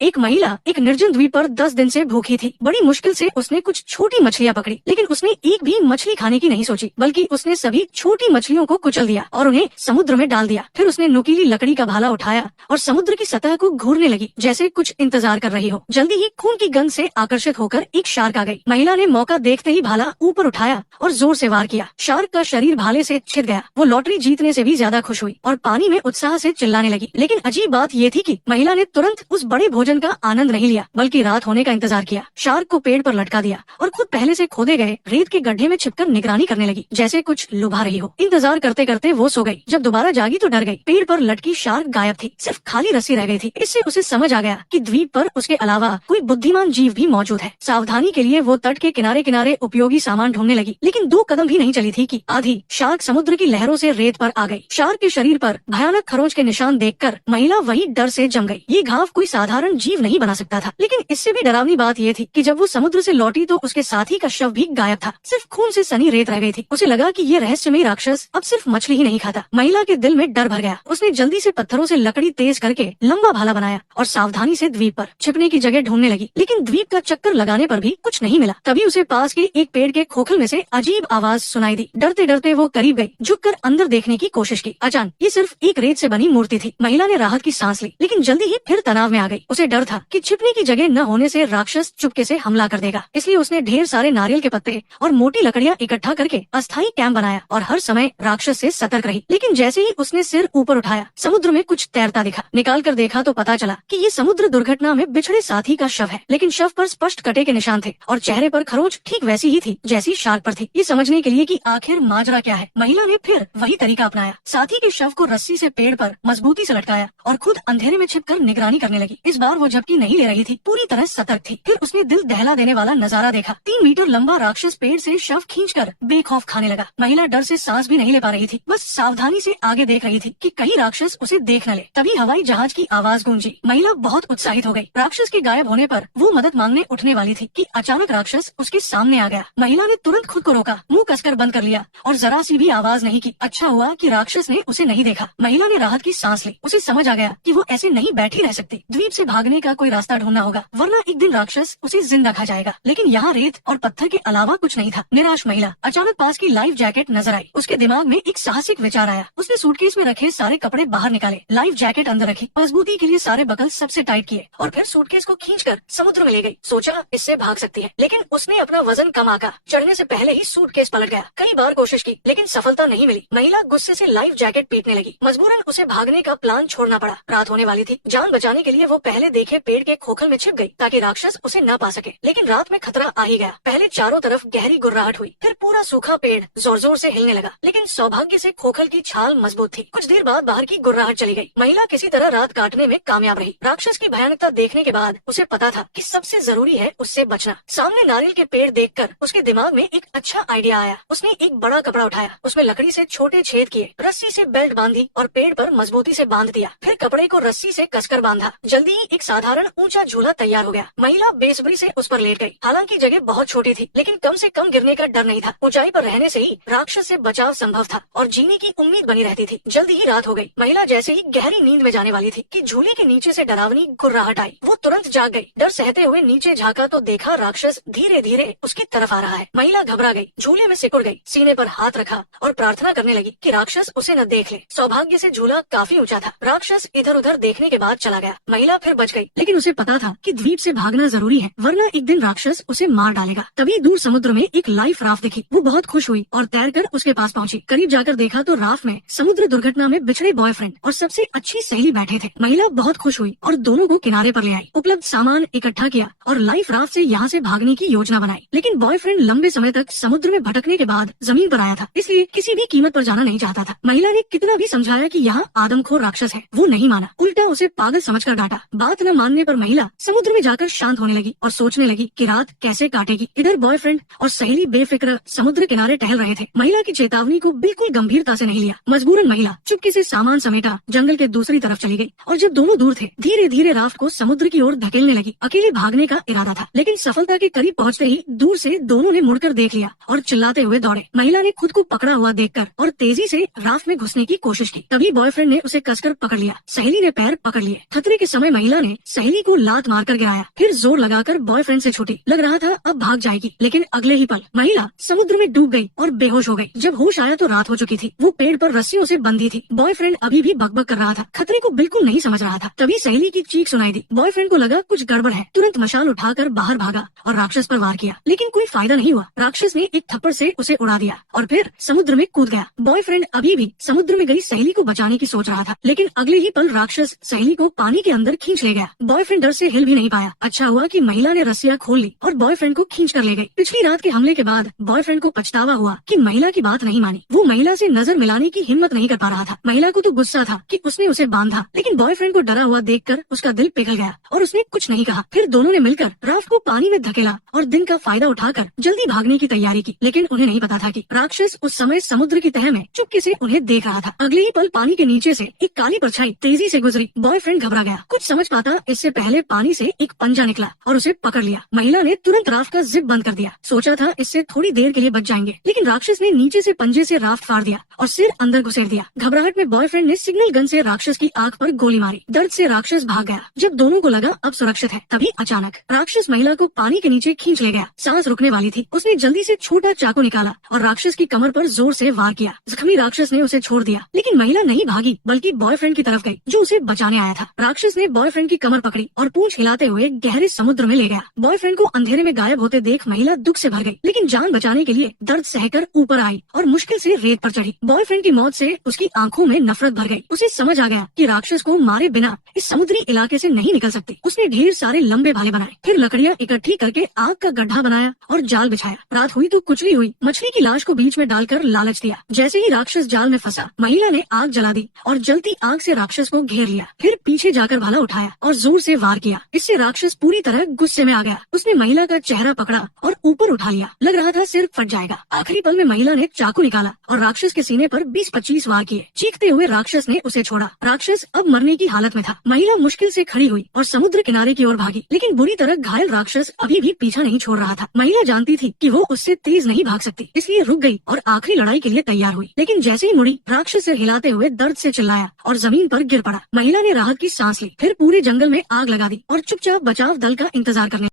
एक महिला एक निर्जन द्वीप पर 10 दिन से भूखी थी। बड़ी मुश्किल से उसने कुछ छोटी मछलियाँ पकड़ी, लेकिन उसने एक भी मछली खाने की नहीं सोची, बल्कि उसने सभी छोटी मछलियों को कुचल दिया और उन्हें समुद्र में डाल दिया। फिर उसने नुकीली लकड़ी का भाला उठाया और समुद्र की सतह को घूरने लगी, जैसे कुछ इंतजार कर रही हो। जल्दी ही खून की गंध से आकर्षित होकर एक शार्क आ गई। महिला ने मौका देखते ही भाला ऊपर उठाया और जोर से वार किया। शार्क का शरीर भाले से छिद गया। वो लॉटरी जीतने से भी ज्यादा खुश हुई और पानी में उत्साह से चिल्लाने लगी। लेकिन अजीब बात ये थी कि महिला ने तुरंत उस बड़े भोजन का आनंद नहीं लिया, बल्कि रात होने का इंतजार किया। शार्क को पेड़ पर लटका दिया और खुद पहले से खोदे गए रेत के गड्ढे में छिपकर निगरानी करने लगी, जैसे कुछ लुभा रही हो। इंतजार करते करते वो सो गई। जब दोबारा जागी तो डर गई। पेड़ पर लटकी शार्क गायब थी, सिर्फ खाली रस्सी रह गई थी। इससे उसे समझ आ गया कि द्वीप पर उसके अलावा कोई बुद्धिमान जीव भी मौजूद है। सावधानी के लिए वो तट के किनारे किनारे उपयोगी सामान ढूंढने लगी, लेकिन 2 कदम भी नहीं चली थी कि आधी शार्क समुद्र की लहरों से रेत पर आ गई। शार्क के शरीर पर भयानक खरोंच के निशान देखकर महिला वही डर से जम गई। ये घाव कोई साधारण जीव नहीं बना सकता था। लेकिन इससे भी डरावनी बात ये थी कि जब वो समुद्र से लौटी तो उसके साथी का शव भी गायब था। सिर्फ खून से सनी रेत रह गई थी। उसे लगा कि ये रहस्यमयी राक्षस अब सिर्फ मछली ही नहीं खाता। महिला के दिल में डर भर गया। उसने जल्दी से पत्थरों से लकड़ी तेज करके लंबा भाला बनाया और सावधानी से द्वीप पर छिपने की जगह ढूंढने लगी। लेकिन द्वीप का चक्कर लगाने पर भी कुछ नहीं मिला। तभी उसे पास के एक पेड़ के खोखल में से अजीब आवाज सुनाई दी। डरते डरते वो करीब गई, झुककर अंदर देखने की कोशिश की। अचानक ये सिर्फ एक रेत से बनी मूर्ति थी। महिला ने राहत की सांस ली, लेकिन जल्दी ही फिर तनाव में आ गई। उसे डर था कि छिपने की जगह न होने से राक्षस चुपके से हमला कर देगा। इसलिए उसने ढेर सारे नारियल के पत्ते और मोटी लकड़ियाँ इकट्ठा करके अस्थायी कैंप बनाया और हर समय राक्षस से सतर्क रही। लेकिन जैसे ही उसने सिर ऊपर उठाया, समुद्र में कुछ तैरता दिखा। निकाल कर देखा तो पता चला कि ये समुद्र दुर्घटना में बिछड़े साथी का शव है। लेकिन शव पर स्पष्ट कटे के निशान थे और चेहरे पर खरोंच ठीक वैसी ही थी जैसी शार्क पर थी। ये समझने के लिए कि आखिर माजरा क्या है, महिला ने फिर वही तरीका अपनाया। साथी के शव को रस्सी से पेड़ पर मजबूती से लटकाया और खुद अंधेरे में छिपकर निगरानी करने लगी। इस बार वो झपकी नहीं ले रही थी, पूरी तरह सतर्क थी। फिर उसने दिल दहला देने वाला नजारा देखा। 3 मीटर लंबा राक्षस पेड़ से शव खींचकर बेखौफ खाने लगा। महिला डर से सांस भी नहीं ले पा रही थी, बस सावधानी से आगे देख रही थी कि कहीं राक्षस उसे देख न ले। तभी हवाई जहाज की आवाज गूंजी। महिला बहुत उत्साहित हो गई। राक्षस के गायब होने पर वो मदद मांगने उठने वाली थी कि अचानक राक्षस उसके सामने आ गया। महिला ने तुरंत खुद को रोका, मुंह कसकर बंद कर लिया और जरा सी भी आवाज नहीं की। अच्छा हुआ कि राक्षस ने उसे नहीं देखा। महिला ने राहत की सांस ली। उसे समझ आ गया कि वो ऐसे नहीं बैठी रह सकती। द्वीप से भागने का कोई रास्ता ढूंढना होगा, वरना एक दिन राक्षस उसे जिंदा खा जाएगा। लेकिन यहाँ रेत और पत्थर के अलावा कुछ नहीं था। निराश महिला अचानक पास की लाइफ जैकेट नजर आई। उसके दिमाग में एक साहसिक विचार आया। उसने सूटकेस में रखे सारे कपड़े बाहर निकाले, लाइफ जैकेट अंदर रखी, मजबूती के लिए सारे बकल सबसे टाइट किए और फिर सूटकेस को खींचकर समुद्र में ले गई। सोचा इससे भाग सकती है, लेकिन उसने अपना वजन कम आका। चढ़ने से पहले ही सूटकेस पलट गया। कई बार कोशिश की, लेकिन सफलता नहीं मिली। महिला गुस्से से लाइफ जैकेट पीटने लगी। मजबूरन उसे भागने का प्लान छोड़ना पड़ा। रात होने वाली थी। जान बचाने के लिए वो पहले देखे पेड़ के खोखल में छिप गई ताकि राक्षस उसे न पा सके। लेकिन रात में खतरा आ ही गया। पहले चारों तरफ गहरी गुर्राहट हुई, फिर पूरा सूखा पेड़ जोर जोर से हिलने लगा। लेकिन सौभाग्य से खोखल की छाल मजबूत थी। कुछ देर बाद बाहर की गुर्राहट चली गई। महिला किसी तरह रात काटने में कामयाब रही। राक्षस की भयानकता देखने के बाद उसे पता था कि सबसे जरूरी है उससे बचना। सामने नारियल के पेड़ देखकर उसके दिमाग में एक अच्छा आइडिया आया। उसने एक बड़ा कपड़ा उठाया, उसमें लकड़ी से छोटे छेद किए, रस्सी से बेल्ट बांधी और पेड़ पर मजबूती से बांध दिया। फिर कपड़े को रस्सी से कसकर बांधा। जल्दी ही एक साधारण ऊंचा झूला तैयार हो गया। महिला बेसब्री से उस पर लेट गई। हालांकि जगह बहुत छोटी थी, लेकिन कम से कम गिरने का डर नहीं था। ऊंचाई पर रहने से ही राक्षस से बचाव संभव था और जीने की उम्मीद बनी रहती थी। जल्दी ही रात हो गई। महिला जैसे ही गहरी नींद में जाने वाली थी कि झूले के नीचे से डरावनी गुर्राहट आई। वो तुरंत जाग गई। डर सहते हुए नीचे झांका तो देखा राक्षस धीरे धीरे उसकी तरफ आ रहा है। महिला घबरा गई, झूले में सिकुड़ गई, सीने पर हाथ रखा और प्रार्थना करने लगी कि राक्षस उसे न देख ले। सौभाग्य से झूला काफी ऊंचा था। राक्षस इधर उधर देखने के बाद चला गया। महिला फिर बच गई, लेकिन उसे पता था कि द्वीप से भागना जरूरी है, वरना एक दिन राक्षस उसे मार डालेगा। तभी दूर समुद्र में एक लाइफ राफ्ट दिखी। वो बहुत खुश हुई और तैरकर उसके पास पहुंची। करीब जाकर देखा तो राफ्ट में समुद्र दुर्घटना में बिछड़े बॉयफ्रेंड और सबसे अच्छी सहेली बैठे थे। महिला बहुत खुश हुई और दोनों को किनारे पर ले आई। उपलब्ध सामान इकट्ठा किया और लाइफ राफ्ट से यहाँ से भागने की योजना बनाई। लेकिन बॉयफ्रेंड लंबे समय तक समुद्र में भटकने के बाद जमीन पर आया था, इसलिए किसी भी कीमत पर जाना नहीं चाहता था। महिला ने कितना भी समझाया कि यहाँ आदमखोर राक्षस है, वो नहीं माना, उल्टा उसे पागल समझकर डांटा। बात न मानने पर महिला समुद्र में जाकर शांत होने लगी और सोचने लगी कि रात कैसे काटेगी। इधर बॉयफ्रेंड और सहेली बेफिक्र समुद्र किनारे टहल रहे थे। महिला की चेतावनी को बिल्कुल गंभीरता से नहीं लिया। मजबूरन महिला चुपके से सामान समेटा जंगल के दूसरी तरफ चली गई और जब दोनों दूर थे, धीरे धीरे राफ्ट को समुद्र की ओर धकेलने लगी। अकेले भागने का इरादा था, लेकिन सफलता के करीब पहुँचते ही दूर से दोनों ने मुड़कर देख लिया और चिल्लाते हुए दौड़े। महिला ने खुद को पकड़ा हुआ देखकर और तेजी से राफ्ट में घुसने की कोशिश की। तभी बॉयफ्रेंड ने उसे कसकर पकड़ लिया। सहेली ने पैर पकड़ लिए। खतरे के समय महिला ने ने सहेली को लात मारकर गिराया, फिर जोर लगाकर बॉयफ्रेंड से छूटी। लग रहा था अब भाग जाएगी, लेकिन अगले ही पल महिला समुद्र में डूब गई और बेहोश हो गई। जब होश आया तो रात हो चुकी थी। वो पेड़ पर रस्सियों से बंधी थी। बॉयफ्रेंड अभी भी बकबक कर रहा था, खतरे को बिल्कुल नहीं समझ रहा था। तभी सहेली की चीख सुनाई दी। बॉयफ्रेंड को लगा कुछ गड़बड़ है, तुरंत मशाल उठाकर बाहर भागा और राक्षस पर वार किया, लेकिन कोई फायदा नहीं हुआ। राक्षस ने एक थप्पड़ से उसे उड़ा दिया और फिर समुद्र में कूद गया। बॉयफ्रेंड अभी भी समुद्र में गई सहेली को बचाने की सोच रहा था, लेकिन अगले ही पल राक्षस सहेली को पानी के अंदर खींच ले गया। बॉयफ्रेंड डर से हिल भी नहीं पाया। अच्छा हुआ कि महिला ने रस्सियां खोल ली और बॉयफ्रेंड को खींच कर ले गई। पिछली रात के हमले के बाद बॉयफ्रेंड को पछतावा हुआ कि महिला की बात नहीं मानी। वो महिला से नजर मिलाने की हिम्मत नहीं कर पा रहा था। महिला को तो गुस्सा था कि उसने उसे बांधा, लेकिन बॉयफ्रेंड को डरा हुआ देखकर उसका दिल पिघल गया और उसने कुछ नहीं कहा। फिर दोनों ने मिलकर राफ्ट को पानी में धकेला और दिन का फायदा उठाकर जल्दी भागने की तैयारी की, लेकिन उन्हें नहीं पता था कि राक्षस उस समय समुद्र की तह में चुपके से उन्हें देख रहा था। अगले ही पल पानी के नीचे से एक काली परछाई तेजी से गुजरी। बॉयफ्रेंड घबरा गया, कुछ समझ पाता इससे पहले पानी से एक पंजा निकला और उसे पकड़ लिया। महिला ने तुरंत राफ्ट का जिप बंद कर दिया। सोचा था इससे थोड़ी देर के लिए बच जाएंगे, लेकिन राक्षस ने नीचे से पंजे से राफ्ट फाड़ दिया और सिर अंदर घुसेड़ दिया। घबराहट में बॉयफ्रेंड ने सिग्नल गन से राक्षस की आंख पर गोली मारी। दर्द से राक्षस भाग गया। जब दोनों को लगा अब सुरक्षित है, तभी अचानक राक्षस महिला को पानी के नीचे खींच ले गया। सांस रुकने वाली थी। उसने जल्दी से छोटा चाकू निकाला और राक्षस की कमर पर जोर से वार किया। जख्मी राक्षस ने उसे छोड़ दिया, लेकिन महिला नहीं भागी बल्कि बॉयफ्रेंड की तरफ गई, जो उसे बचाने आया था। राक्षस ने बॉयफ्रेंड की कमर पकड़ी और पूंछ हिलाते हुए गहरे समुद्र में ले गया। बॉयफ्रेंड को अंधेरे में गायब होते देख महिला दुख से भर गई, लेकिन जान बचाने के लिए दर्द सहकर ऊपर आई और मुश्किल से रेत पर चढ़ी। बॉयफ्रेंड की मौत से उसकी आंखों में नफरत भर गई। उसे समझ आ गया कि राक्षस को मारे बिना इस समुद्री इलाके से नहीं निकल सकती। उसने ढेर सारे लंबे भाले बनाए, फिर लकड़ियां इकट्ठी करके आग का गड्ढा बनाया और जाल बिछाया। रात हुई तो कुचली हुई मछली की लाश को बीच में डालकर लालच दिया। जैसे ही राक्षस जाल में फंसा, महिला ने आग जला दी और जलती आग से राक्षस को घेर लिया। फिर पीछे जाकर भाला उठाया और जोर से वार किया। इससे राक्षस पूरी तरह गुस्से में आ गया। उसने महिला का चेहरा पकड़ा और ऊपर उठा लिया। लग रहा था सिर फट जाएगा। आखिरी पल में महिला ने चाकू निकाला और राक्षस के सीने पर 20-25 वार किए। चीखते हुए राक्षस ने उसे छोड़ा। राक्षस अब मरने की हालत में था। महिला मुश्किल से खड़ी हुई और समुद्र किनारे की ओर भागी, लेकिन बुरी तरह घायल राक्षस अभी भी पीछा नहीं छोड़ रहा था। महिला जानती थी कि वो उससे तेज नहीं भाग सकती, इसलिए रुक गई और आखिरी लड़ाई के लिए तैयार हुई। लेकिन जैसे ही मुड़ी, राक्षस सिर हिलाते हुए दर्द से चिल्लाया और जमीन पर गिर पड़ा। महिला ने राहत की सांस ली, फिर पूरे जंगल में आग लगा दी और चुपचाप बचाव दल का इंतजार करने